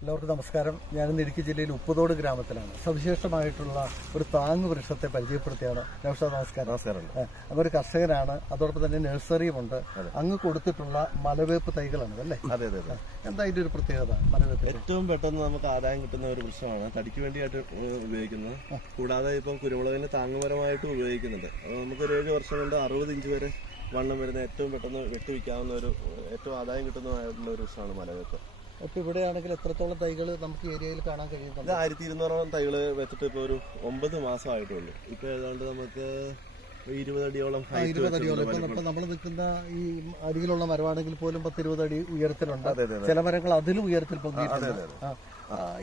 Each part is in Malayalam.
എല്ലാവർക്കും നമസ്കാരം. ഞാനിന്ന് ഇടുക്കി ജില്ലയിൽ ഉപ്പുതോട് ഗ്രാമത്തിലാണ്. സവിശേഷമായിട്ടുള്ള ഒരു താങ്ങ് വൃക്ഷത്തെ പരിചയപ്പെടുത്തിയാണ്. നൗഷാദ് നമസ്കാരം. നമസ്കാരം ഏ, ഒരു കർഷകനാണ്. അതോടൊപ്പം തന്നെ നഴ്സറിയുമുണ്ട്. അങ്ങ് കൊടുത്തിട്ടുള്ള മലവേപ്പ് തൈകളാണ് അല്ലേ അതെ അതെ അതെ. എന്താ ഇതിന്റെ ഒരു പ്രത്യേകത മലവേപ്പ് ഏറ്റവും പെട്ടെന്ന് നമുക്ക് ആദായം കിട്ടുന്ന ഒരു വൃക്ഷമാണ്. തടിക്ക് വേണ്ടിയായിട്ട് ഉപയോഗിക്കുന്നത്. കൂടാതെ ഇപ്പം കുരുമുളകിന് താങ്ങുമരമായിട്ട് ഉപയോഗിക്കുന്നുണ്ട്. നമുക്കൊരു ഏഴ് വർഷം കൊണ്ട് അറുപത് ഇഞ്ച് വരെ വണ്ണം വരുന്ന ഏറ്റവും പെട്ടെന്ന് വെട്ടുവിക്കാവുന്ന ഒരു ഏറ്റവും ആദായം കിട്ടുന്നതായിട്ടുള്ള ഒരു വൃക്ഷമാണ് മലവേപ്പ്. ഇപ്പൊ ഇവിടെയാണെങ്കിൽ എത്രത്തോളം തൈകൾ നമുക്ക് ഏരിയയിൽ കാണാൻ കഴിയും ഇത് ആയിരത്തി ഇരുന്നൂറോളം തൈകൾ വെച്ചിട്ട് ഇപ്പൊ ഒരു ഒമ്പത് മാസമായിട്ടുള്ളൂ. ഇപ്പൊ ഏതാണ്ട് നമുക്ക് ഇരുപത് അടിയോളം height ഇരുപത് അടിയോളം. ഇപ്പൊ നമ്മൾ നിൽക്കുന്ന ഈ അരികിലുള്ള മരമാണെങ്കിൽ പോലും പത്തിരുപത് അടി ഉയരത്തിലുണ്ട്. ചില മരങ്ങൾ അതിലും ഉയരത്തിൽ പൊങ്ങിയിട്ടുണ്ട്.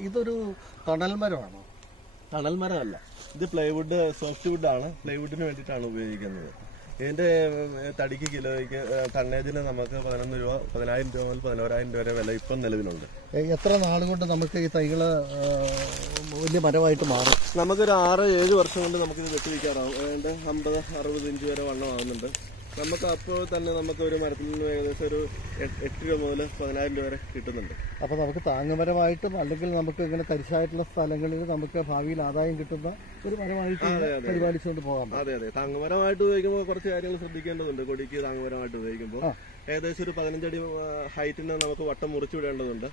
ഇതൊരു തണൽ മരമാണോ? തണൽ മരമല്ല. ഇത് പ്ലൈവുഡ് സോഫ്റ്റ് വുഡ് ആണ് പ്ലൈവുഡിന് വേണ്ടിയിട്ടാണ് ഉപയോഗിക്കുന്നത്. ഇതിന്റെ തടിക്ക് കിലോയ്ക്ക് തണ്ണേജിന് ടണ്ണേജിന് നമുക്ക് പതിനൊന്ന് രൂപ പതിനായിരം രൂപ മുതൽ പതിനോരായിരം രൂപ വരെ വില ഇപ്പം നിലവിലുണ്ട്. എത്ര എത്ര നാളുകൊണ്ട് നമുക്ക് ഈ തൈകൾ ആ, വലിയ മരമായിട്ട് മാറും? നമുക്കൊരു ആറ് ഏഴ് വർഷം കൊണ്ട് നമുക്കിത് വെട്ടിവെക്കാറാവും ഏതാണ്ട് അമ്പത് അറുപത് ഇഞ്ച് വരെ വണ്ണമാകുന്നുണ്ട് നമുക്ക് അപ്പോൾ തന്നെ നമുക്ക് ഒരു മരത്തിൽ നിന്ന് ഏകദേശം ഒരു എട്ട് രൂപ മുതൽ പതിനായിരം രൂപ വരെ കിട്ടുന്നുണ്ട് അപ്പോൾ നമുക്ക് താങ്ങുമരമായിട്ടും അല്ലെങ്കിൽ നമുക്ക് ഇങ്ങനെ തരിശായിട്ടുള്ള സ്ഥലങ്ങളിൽ നമുക്ക് ഭാവിയിൽ ആദായം കിട്ടുന്ന ഒരു മരമായിട്ട്. പരിപാലിച്ചുകൊണ്ട് പോകാം അതെ അതെ താങ്ങുമരമായിട്ട് ഉപയോഗിക്കുമ്പോൾ കുറച്ച് കാര്യങ്ങൾ ശ്രദ്ധിക്കേണ്ടതുണ്ട് കൊടിക്ക് താങ്ങുമരമായിട്ട് ഉപയോഗിക്കുമ്പോൾ. ഏകദേശം ഒരു പതിനഞ്ചടി ഹൈറ്റിന് നമുക്ക് വട്ടം മുറിച്ചു വിടേണ്ടതുണ്ട്.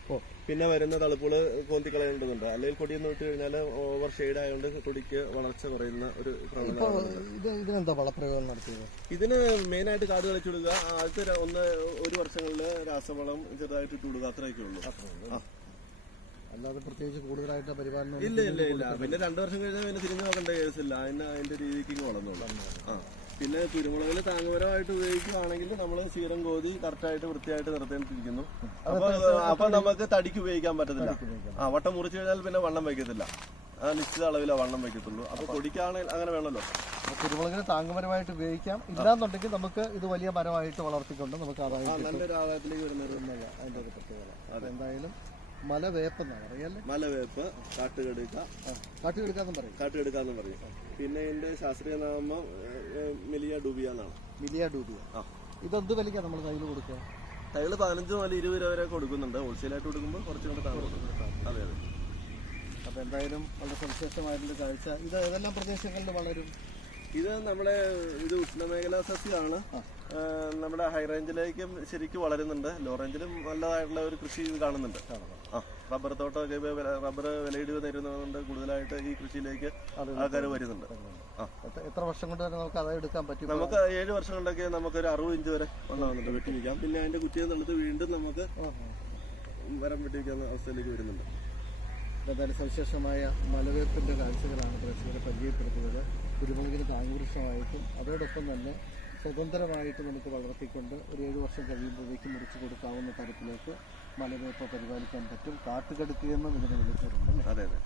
പിന്നെ വരുന്ന തളുപ്പുകൾ കോന്തി കളയേണ്ടതുണ്ട് അല്ലെങ്കിൽ കൊടിയെന്ന് വിട്ട് കഴിഞ്ഞാൽ ഓവർ ഷെയ്ഡ് ആയതുകൊണ്ട് കൊടിക്ക് വളർച്ച കുറയുന്ന ഒരു ഇതിനെന്താ വളപ്രയോഗം നടത്തിയത്? ഇതിന് മെയിൻ ആയിട്ട് കാട് കളിച്ചു വിടുക. ആദ്യത്തെ ഒന്ന് ഒരു വർഷങ്ങളിൽ രാസവളം ചെറുതായിട്ട് ഇട്ട് വിടുക. അത്രയൊക്കെ ഉള്ളൂ. അല്ലാതെ പ്രത്യേകിച്ച് കൂടുതലായിട്ട് പരിപാലനം ഇല്ല ഇല്ല ഇല്ല. പിന്നെ രണ്ടു വർഷം കഴിഞ്ഞാൽ പിന്നെ തിരിഞ്ഞു നോക്കേണ്ട കേസില്ല അതിന് അതിന്റെ രീതിക്ക് വളർന്നുള്ളൂ വളർന്നോളൂ. ആ. പിന്നെ കുരുമുളകിൽ താങ്ങുപരമായിട്ട് ഉപയോഗിക്കുകയാണെങ്കിൽ നമ്മൾ സീരം കോതി കറക്റ്റായിട്ട് വൃത്തിയായിട്ട് നിർത്തേണ്ടിരിക്കുന്നു അപ്പൊ അപ്പൊ നമുക്ക് തടിക്ക് ഉപയോഗിക്കാൻ പറ്റത്തില്ല. ആ വട്ടം മുറിച്ചു കഴിഞ്ഞാൽ പിന്നെ വണ്ണം വയ്ക്കത്തില്ല. ആ നിശ്ചിത അളവിലെ വണ്ണം വയ്ക്കത്തുള്ളൂ. അപ്പൊ കൊടിക്കാണെങ്കിൽ അങ്ങനെ വേണമല്ലോ. കുരുമുളകിന് താങ്ങുമരമായിട്ട് ഉപയോഗിക്കാം. ഇല്ലാന്നുണ്ടെങ്കിൽ നമുക്ക് ഇത് വലിയ മരമായിട്ട് വളർത്തിക്കൊണ്ട് നമുക്ക് ആദായം നല്ലൊരു ആദായത്തിലേക്ക് വരുന്നത് അതിന്റെ ഒരു പ്രത്യേകത. അപ്പൊ എന്തായാലും മലവേപ്പെന്നാണ് അറിയാല്ലേ മലവേപ്പ് കാട്ടുകടുക്ക. കാട്ടിയെടുക്കാന്നും പറയും. കാട്ടുകടുക്കാന്ന് പറയും. പിന്നെ ഇതിന്റെ ശാസ്ത്രീയ നാമം മിലിയ ഡൂബിയ എന്നാണ്. മിലിയ ഡൂബിയ. ഇതെന്ത് വിലയ്ക്കാണ് നമ്മൾ കയ്യിൽ കൊടുക്കുക? തൈകൾ പതിനഞ്ച് മുതൽ ഇരുപത് രൂപ വരെ കൊടുക്കുന്നുണ്ട്. ഹോൾസെയിലായിട്ട് കൊടുക്കുമ്പോൾ കുറച്ചും കൂടെ താമസം അതെ അതെ. അപ്പൊ എന്തായാലും വളരെ സവിശേഷമായിട്ടുള്ള കാഴ്ച. ഇത് ഏതെല്ലാം പ്രദേശങ്ങളിൽ വളരും? ഇത് നമ്മുടെ ഇത് ഉഷ്ണമേഖലാ സസ്യമാണ്. നമ്മുടെ ഹൈ റേഞ്ചിലേക്കും ശരിക്കും വളരുന്നുണ്ട്. ലോ റേഞ്ചിലും നല്ലതായിട്ടുള്ള ഒരു കൃഷി ഇത് കാണുന്നുണ്ട്. ആ. റബ്ബർ തോട്ടമൊക്കെ റബ്ബർ വിലയിടിവ് തരുന്നതുകൊണ്ട് കൂടുതലായിട്ട് ഈ കൃഷിയിലേക്ക് ആൾക്കാർ വരുന്നുണ്ട്. എത്ര- വർഷം കൊണ്ട് തന്നെ നമുക്ക് അതായത് എടുക്കാൻ പറ്റും? നമുക്ക് ഏഴ് വർഷം കൊണ്ടൊക്കെ നമുക്ക് ഒരു അറുപത് ഇഞ്ച് വരെ വന്നിട്ടുണ്ട് വെട്ടി വയ്ക്കാം പിന്നെ അതിന്റെ കുറ്റിയെ നിന്നിട്ട് വീണ്ടും നമുക്ക് മരം വെട്ടിവെക്കാവുന്ന അവസ്ഥയിലേക്ക് വരുന്നുണ്ട്. എന്തായാലും സവിശേഷമായ മലവേപ്പിന്റെ കാഴ്ചകളാണ് പ്രേക്ഷകരെ പരിചയപ്പെടുത്തുന്നത്. കുരുമുളകിന് താങ്ങുവൃക്ഷമായിട്ടും അതോടൊപ്പം തന്നെ സ്വതന്ത്രമായിട്ട് നമുക്ക് വളർത്തിക്കൊണ്ട് ഒരു ഏഴ് വർഷം കഴിയുമ്പോഴേക്കും മുറിച്ചു കൊടുക്കാവുന്ന തരത്തിലേക്ക് മലവേപ്പ് പരിപാലിക്കാൻ പറ്റും. കാട്ടുകടുക്കുകയെന്നും ഇതിനെ വിളിച്ചിട്ടുണ്ട്? അതെ അതെ.